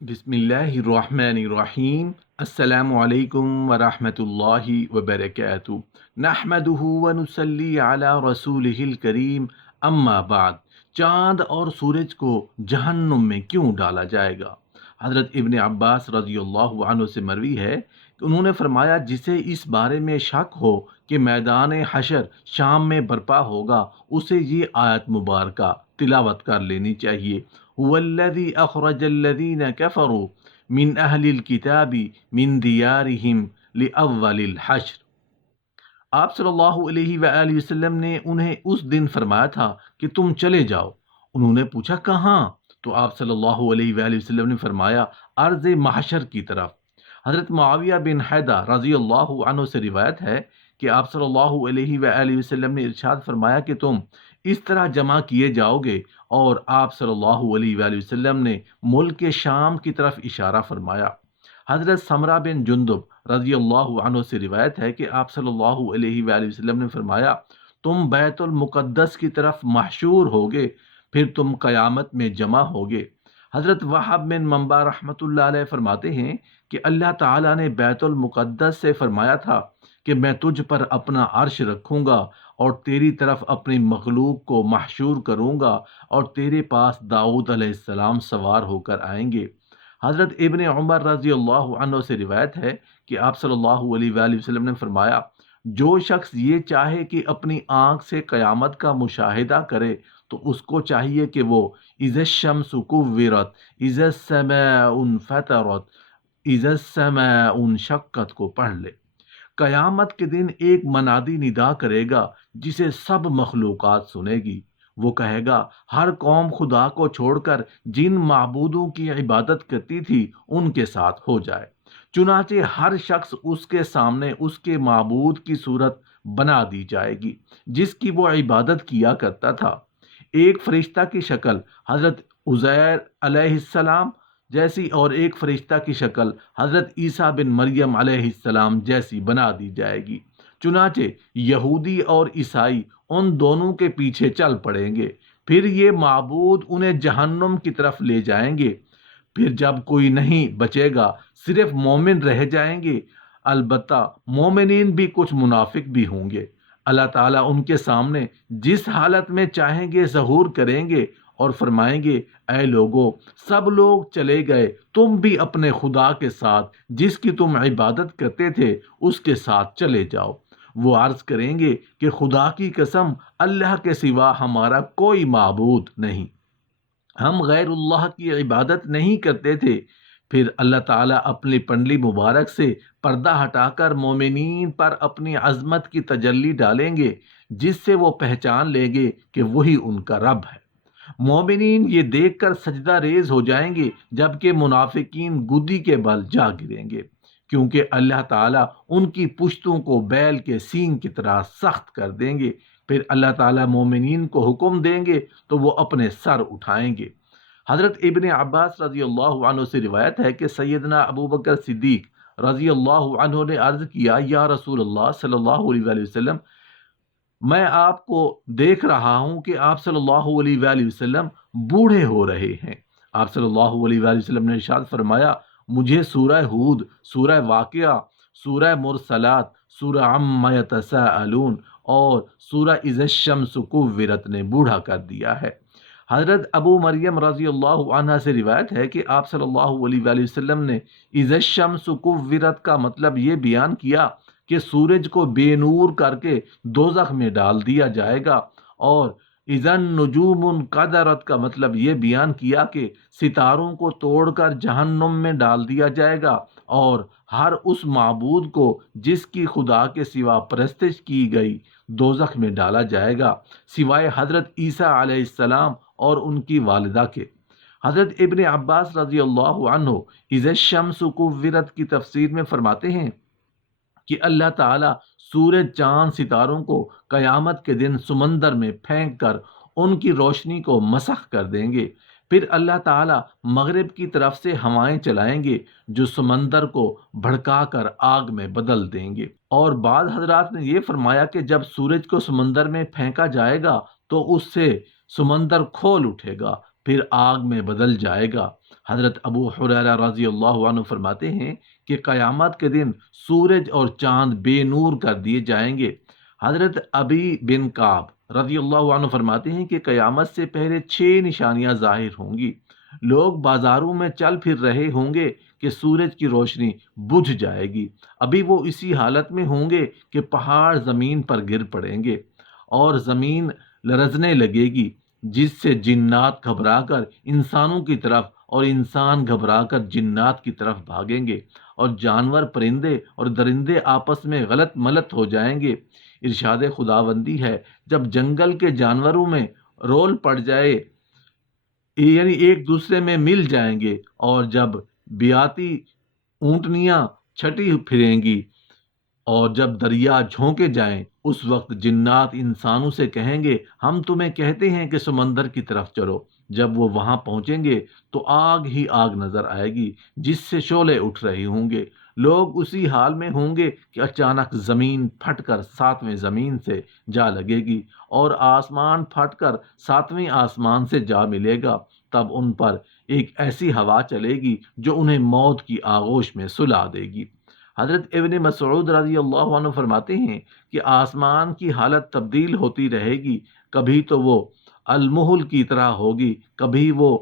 बिस्मिल्लाहिर्रहमानिर्रहीम। अस्सलामु अलैकुम वरहमतुल्लाहि वबरकातुहू। नहमदुहु व नुसल्ली अला रसूलिहिल करीम। अम्मा बाद। चाँद और सूरज को जहन्नुम में क्यों डाला जाएगा? हज़रत इब्न अब्बास रज़ियल्लाहु अन्हु से मरवी है कि उन्होंने फरमाया, जिसे इस बारे में शक हो कि मैदान हशर शाम में बर्पा होगा, उसे ये आयत मुबारका तिलावत कर लेनी चाहिए। हुवल्लज़ी अखरजल्लज़ीन कफ़रू मिन अहलिल किताबी मिन दियारिहिम लिअव्वलिल हश्र। आप सल्लल्लाहु अलैहि वआलिहि वसल्लम ने उन्हें उस दिन फरमाया था कि तुम चले जाओ। उन्होंने पूछा, कहाँ? तो आप सल्लल्लाहु अलैहि वआलिहि वसल्लम ने फरमाया, अर्ज़ महशर की तरफ। हज़रत मुआविया बिन हैदा रज़ी अल्लाह अन्हु से रिवायत है कि आप सल्लल्लाहु अलैहि वआलिहि वसल्लम ने इरशाद फरमाया कि तुम इस तरह जमा किए जाओगे, और आप सल्लल्लाहु अलैहि वआलिहि वसल्लम ने मुल्क शाम की तरफ इशारा फरमाया। हज़रत समरा बिन जुंदुब रज़ी अल्लाह अन्हु से रिवायत है कि आप सल्लल्लाहु अलैहि वसल्लम ने फरमाया, तुम बैतुल मुक़द्दस की तरफ महशूर होगे, फिर तुम क़यामत में जमा होगे। हज़रत वहाब बिन मंबा रहमतुल्लाह अलैह फरमाते हैं कि अल्लाह ताला ने बैतुल मुक़द्दस से फरमाया था कि मैं तुझ पर अपना अर्श रखूँगा और तेरी तरफ अपनी मखलूक को महशूर करूँगा, और तेरे पास दाऊद अलैहिस्सलाम सवार होकर आएंगे। हज़रत इब्न उमर रज़ी अल्लाह अन्हु से रिवायत है कि आप सल्लल्लाहु अलैहि वसल्लम ने फरमाया, जो शख्स ये चाहे कि अपनी आँख से क़यामत का मुशाहिदा करे, तो उसको चाहिए कि वो इज़्ज़श-शम्सु कुव्विरत, इज़्ज़स-समाउन फ़तरत, इज़्ज़स-समाउन शक्कत को पढ़ ले। कयामत के दिन एक मनादी निदा करेगा जिसे सब मखलूक़ात सुनेगी। वो कहेगा, हर कौम खुदा को छोड़कर जिन माबूदों की इबादत करती थी उनके साथ हो जाए। चुनाचे हर शख्स उसके सामने उसके माबूद की सूरत बना दी जाएगी जिसकी वो इबादत किया करता था। एक फरिश्ता की शक्ल हज़रत उज़ैर अलैहिस्सलाम जैसी और एक फरिश्ता की शक्ल हज़रत ईसा बिन मरियम अलैहिस्सलाम जैसी बना दी जाएगी। चुनाचे यहूदी और ईसाई उन दोनों के पीछे चल पड़ेंगे। फिर ये माबूद उन्हें जहन्नुम की तरफ ले जाएंगे। फिर जब कोई नहीं बचेगा, सिर्फ मोमिन रह जाएंगे। अलबत्ता मोमिनीन भी कुछ मुनाफिक भी होंगे। अल्लाह ताला उनके सामने जिस हालत में चाहेंगे ज़हूर करेंगे और फरमाएंगे, ऐ लोगो, सब लोग चले गए, तुम भी अपने खुदा के साथ जिसकी तुम इबादत करते थे उसके साथ चले जाओ। वो अर्ज करेंगे कि खुदा की कसम, अल्लाह के सिवा हमारा कोई माबूद नहीं, हम गैरुल्लाह की इबादत नहीं करते थे। फिर अल्लाह ताला अपनी पंडली मुबारक से पर्दा हटाकर मोमिनीन पर अपनी अजमत की तजल्ली डालेंगे, जिससे वो पहचान लेंगे कि वही उनका रब है। मोमिनीन ये देखकर सजदा रेज हो जाएंगे, जबकि मुनाफिकीन गुद्दी के बल जा गिरेंगे, क्योंकि अल्लाह ताला उनकी पुश्तों को बैल के सींग की तरह सख्त कर देंगे। फिर अल्लाह ताला मोमिनीन को हुक्म देंगे तो वो अपने सर उठाएंगे। हज़रत इब्न अब्बास रज़ी अल्लाह अन्हु से रिवायत है कि सैयदना अबू बकर सिद्दीक रज़ी अल्लाह अन्हु ने अर्ज़ किया, या रसूल अल्लाह सल्लल्लाहु अलैहि वसल्लम, मैं आपको देख रहा हूं कि आप सल्लल्लाहु अलैहि वसल्लम बूढ़े हो रहे हैं। आप सल्लल्लाहु अलैहि वसल्लम ने इरशाद फरमाया, मुझे सूरह हूद, सूरह वाक़िया, सूरह मुरसलात, सूरह अम्मा यतसाअलून और सूरह इज़्ज़श-शम्सु कुव्विरत ने बूढ़ा कर दिया है। हज़रत अबू मरियम रज़ी अल्लाह अन्हा से रिवायत है कि आप सल्लल्लाहु अलैहि वसल्लम ने इज़्ज़श-शम्सु कुव्विरत का मतलब ये बयान किया कि सूरज को बेनूर करके दोजख में डाल दिया जाएगा, और इज़न नुजूमुन कदरत का मतलब ये बयान किया कि सितारों को तोड़कर जहन्नुम में डाल दिया जाएगा, और हर उस माबूद को जिसकी खुदा के सिवा परस्तिश की गई दोजख में डाला जाएगा, सिवाय हज़रत ईसा अलैहिस्सलाम और उनकी वालिदा के। हज़रत इब्न अब्बास रज़ी अल्लाह अन्हु इज़्ज़श-शम्सु कुव्विरत की तफसीर में फरमाते हैं कि अल्लाह ताला सूरज, चांद, सितारों को कयामत के दिन समंदर में फेंक कर उनकी रोशनी को मसख कर देंगे। फिर अल्लाह ताला मगरिब की तरफ से हवाएं चलाएंगे जो समंदर को भड़का कर आग में बदल देंगे। और बाद हजरात ने यह फरमाया कि जब सूरज को समंदर में फेंका जाएगा तो उससे समंदर खोल उठेगा। پھر آگ میں بدل جائے گا۔ حضرت ابو حریرہ رضی اللہ عنہ فرماتے ہیں کہ قیامت کے دن سورج اور چاند بے نور کر دیے جائیں گے۔ حضرت ابی بن کعب رضی اللہ عنہ فرماتے ہیں کہ قیامت سے پہلے 6 نشانیاں ظاہر ہوں گی۔ لوگ بازاروں میں چل پھر رہے ہوں گے کہ سورج کی روشنی بجھ جائے گی، ابھی وہ اسی حالت میں ہوں گے کہ پہاڑ زمین پر گر پڑیں گے اور زمین لرزنے لگے گی، جس سے جنات گھبرا کر انسانوں کی طرف اور انسان گھبرا کر جنات کی طرف بھاگیں گے، اور جانور، پرندے اور درندے آپس میں غلط ملت ہو جائیں گے۔ ارشاد خداوندی ہے، جب جنگل کے جانوروں میں رول پڑ جائے، یعنی ایک دوسرے میں مل جائیں گے، اور جب بیاتی اونٹنیاں چھٹی پھریں گی اور جب دریا جھونکے جائیں، اس وقت جنات انسانوں سے کہیں گے، ہم تمہیں کہتے ہیں کہ سمندر کی طرف چلو۔ جب وہ وہاں پہنچیں گے تو آگ ہی آگ نظر آئے گی جس سے شعلے اٹھ رہے ہوں گے۔ لوگ اسی حال میں ہوں گے کہ اچانک زمین پھٹ کر 7ویں زمین سے جا لگے گی اور آسمان پھٹ کر 7ویں آسمان سے جا ملے گا۔ تب ان پر ایک ایسی ہوا چلے گی جو انہیں موت کی آغوش میں سلا دے گی۔ حضرت ابن مسعود رضی اللہ عنہ فرماتے ہیں کہ آسمان کی حالت تبدیل ہوتی رہے گی، کبھی تو وہ المحل کی طرح ہوگی، کبھی وہ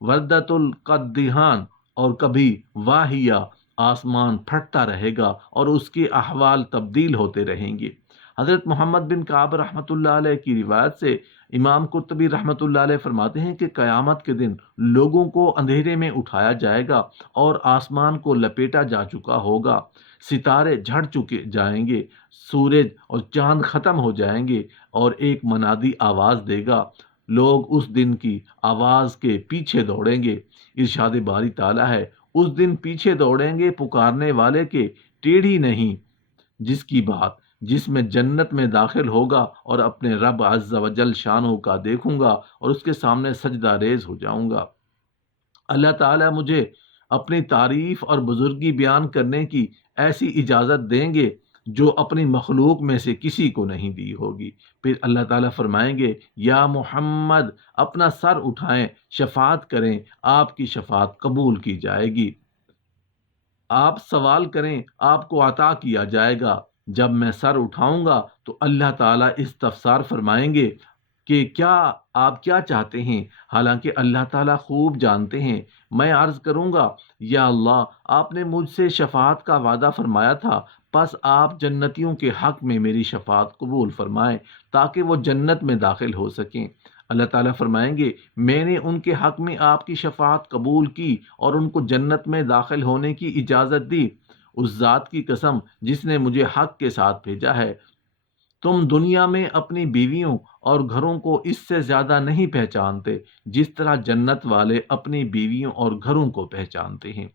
وردت القدہان اور کبھی واہیہ۔ آسمان پھٹتا رہے گا اور اس کے احوال تبدیل ہوتے رہیں گے۔ حضرت محمد بن کعب رحمۃ اللہ علیہ کی روایت سے امام قرطبی رحمۃ اللہ علیہ فرماتے ہیں کہ قیامت کے دن لوگوں کو اندھیرے میں اٹھایا جائے گا اور آسمان کو لپیٹا جا چکا ہوگا، ستارے جھڑ چکے جائیں گے، سورج اور چاند ختم ہو جائیں گے، اور ایک منادی آواز دے گا۔ لوگ اس دن کی آواز کے پیچھے دوڑیں گے۔ ارشاد باری تعالیٰ ہے، اس دن پیچھے دوڑیں گے پکارنے والے کے، ٹیڑھی نہیں، جس کی بات، جس میں جنت میں داخل ہوگا اور اپنے رب عز و جل شانہ کا دیکھوں گا اور اس کے سامنے سجدہ ریز ہو جاؤں گا۔ اللہ تعالیٰ مجھے اپنی تعریف اور بزرگی بیان کرنے کی ایسی اجازت دیں گے جو اپنی مخلوق میں سے کسی کو نہیں دی ہوگی۔ پھر اللہ تعالیٰ فرمائیں گے، یا محمد اپنا سر اٹھائیں، شفاعت کریں، آپ کی شفاعت قبول کی جائے گی۔ آپ سوال کریں، آپ کو عطا کیا جائے گا۔ جب میں سر اٹھاؤں گا تو اللہ تعالیٰ استفسار فرمائیں گے کہ آپ کیا چاہتے ہیں، حالانکہ اللہ تعالیٰ خوب جانتے ہیں۔ میں عرض کروں گا، یا اللہ، آپ نے مجھ سے شفاعت کا وعدہ فرمایا تھا، پس آپ جنتیوں کے حق میں میری شفاعت قبول فرمائیں تاکہ وہ جنت میں داخل ہو سکیں۔ اللہ تعالیٰ فرمائیں گے، میں نے ان کے حق میں آپ کی شفاعت قبول کی اور ان کو جنت میں داخل ہونے کی اجازت دی۔ اس ذات کی قسم جس نے مجھے حق کے ساتھ بھیجا ہے، تم دنیا میں اپنی بیویوں اور گھروں کو اس سے زیادہ نہیں پہچانتے جس طرح جنت والے اپنی بیویوں اور گھروں کو پہچانتے ہیں۔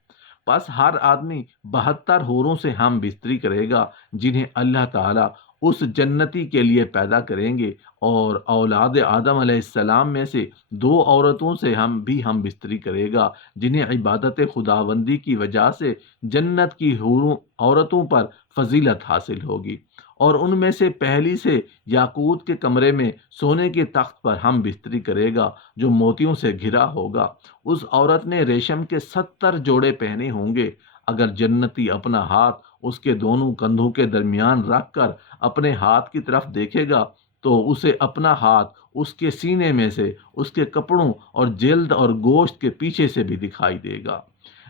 پس ہر آدمی 72 حوروں سے ہم بستری کرے گا جنہیں اللہ تعالیٰ اس جنتی کے لیے پیدا کریں گے، اور اولاد آدم علیہ السلام میں سے 2 عورتوں سے ہم بستری کرے گا جنہیں عبادت خداوندی کی وجہ سے جنت کی حوروں عورتوں پر فضیلت حاصل ہوگی، اور ان میں سے پہلی سے یاقوت کے کمرے میں سونے کے تخت پر ہم بستری کرے گا جو موتیوں سے گھرا ہوگا۔ اس عورت نے ریشم کے 70 جوڑے پہنے ہوں گے۔ اگر جنتی اپنا ہاتھ اس کے دونوں کندھوں کے درمیان رکھ کر اپنے ہاتھ کی طرف دیکھے گا تو اسے اپنا ہاتھ اس کے سینے میں سے، اس کے کپڑوں اور جلد اور گوشت کے پیچھے سے بھی دکھائی دے گا۔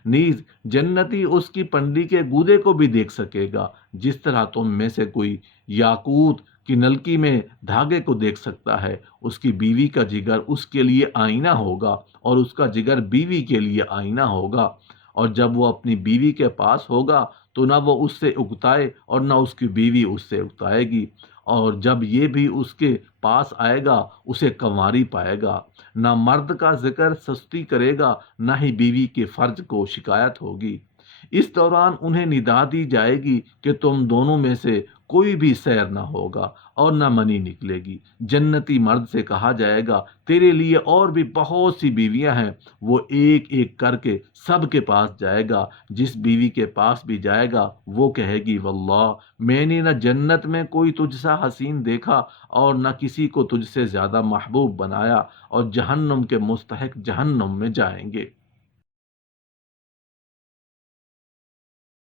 نیز جنتی اس کی پنڈلی کے گودے کو بھی دیکھ سکے گا، جس طرح تم میں سے کوئی یاقوت کی نلکی میں دھاگے کو دیکھ سکتا ہے۔ اس کی بیوی کا جگر اس کے لیے آئینہ ہوگا اور اس کا جگر بیوی کے لیے آئینہ ہوگا، اور جب وہ اپنی بیوی کے پاس ہوگا تو نہ وہ اس سے اکتائے اور نہ اس کی بیوی اس سے اکتائے گی، اور جب یہ بھی اس کے پاس آئے گا اسے کنواری پائے گا۔ نہ مرد کا ذکر سستی کرے گا، نہ ہی بیوی کے فرج کو شکایت ہوگی۔ اس دوران انہیں ندا دی جائے گی کہ تم دونوں میں سے کوئی بھی سیر نہ ہوگا اور نہ منی نکلے گی۔ جنتی مرد سے کہا جائے گا تیرے لیے اور بھی بہت سی بیویاں ہیں۔ وہ ایک ایک کر کے سب کے پاس جائے گا، جس بیوی کے پاس بھی جائے گا وہ کہے گی واللہ میں نے نہ جنت میں کوئی تجھ سا حسین دیکھا اور نہ کسی کو تجھ سے زیادہ محبوب بنایا، اور جہنم کے مستحق جہنم میں جائیں گے۔